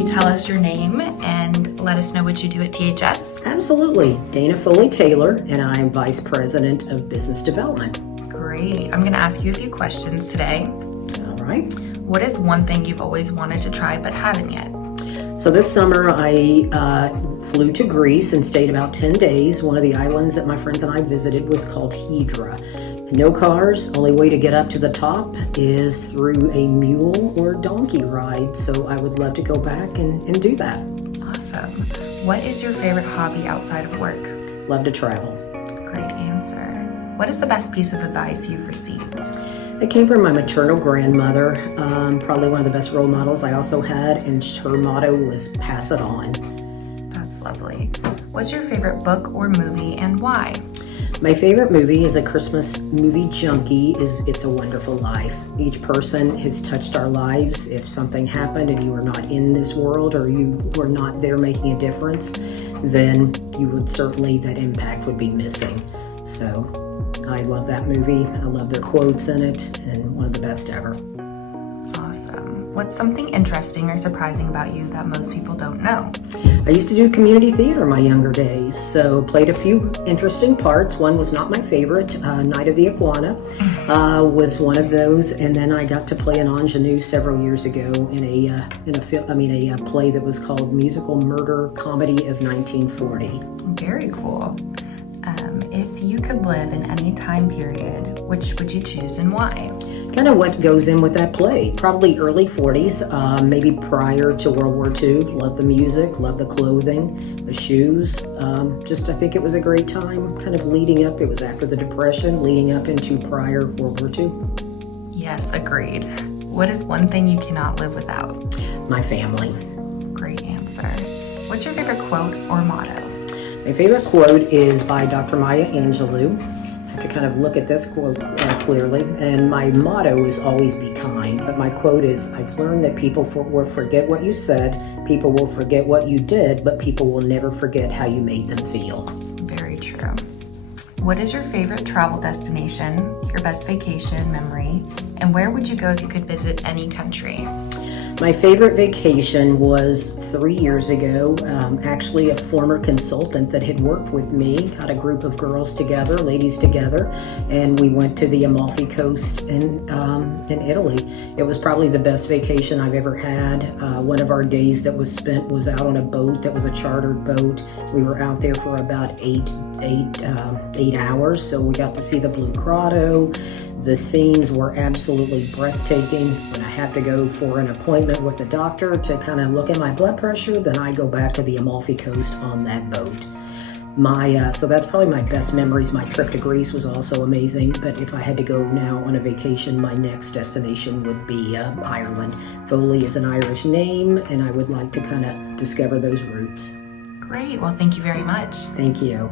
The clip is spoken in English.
you tell us your name and let us know what you do at THS? Absolutely. Dana Foley-Taylor, and I'm Vice President of Business Development. Great. I'm going to ask you a few questions today. All right. What is one thing you've always wanted to try but haven't yet? So this summer I flew to Greece and stayed about 10 days. One of the islands that my friends and I visited was called Hydra. No cars, only way to get up to the top is through a mule or donkey ride. So I would love to go back and do that. Awesome. What is your favorite hobby outside of work? Love to travel. Great answer. What is the best piece of advice you've received? It came from my maternal grandmother, probably one of the best role models I also had, and her motto was pass it on. That's lovely. What's your favorite book or movie and why? My favorite movie as a Christmas movie junkie is It's a Wonderful Life. Each person has touched our lives. If something happened and you were not in this world or you were not there making a difference, then you would certainly, that impact would be missing. So I love that movie. I love their quotes in it, and one of the best ever. Awesome. What's something interesting or surprising about you that most people don't know? I used to do community theater in my younger days, so played a few interesting parts. One was not my favorite, Night of the Iguana was one of those, and then I got to play an ingenue several years ago in a play that was called Musical Murder Comedy of 1940. Very cool. If you could live in any time period, which would you choose and why? Kind of what goes in with that play. Probably early 40s, maybe prior to World War II. Love the music, love the clothing, the shoes. I think it was a great time, kind of leading up. It was after the Depression, leading up into prior World War II. Yes, agreed. What is one thing you cannot live without? My family. Great answer. What's your favorite quote or motto? My favorite quote is by Dr. Maya Angelou. I have to kind of look at this quote clearly. And my motto is always be kind. But my quote is, I've learned that people will forget what you said, people will forget what you did, but people will never forget how you made them feel. Very true. What is your favorite travel destination, your best vacation memory, and where would you go if you could visit any country? My favorite vacation was 3 years ago. Actually, a former consultant that had worked with me got a group of girls together, ladies together, and we went to the Amalfi Coast in Italy. It was probably the best vacation I've ever had. One of our days that was spent was out on a boat that was a chartered boat. We were out there for about eight hours, so we got to see the Blue Grotto. The scenes were absolutely breathtaking. When I have to go for an appointment with the doctor to kind of look at my blood pressure, then I go back to the Amalfi Coast on that boat. So that's probably my best memories. My trip to Greece was also amazing, but if I had to go now on a vacation, my next destination would be Ireland. Foley is an Irish name, and I would like to kind of discover those roots. Great. Well, thank you very much. Thank you.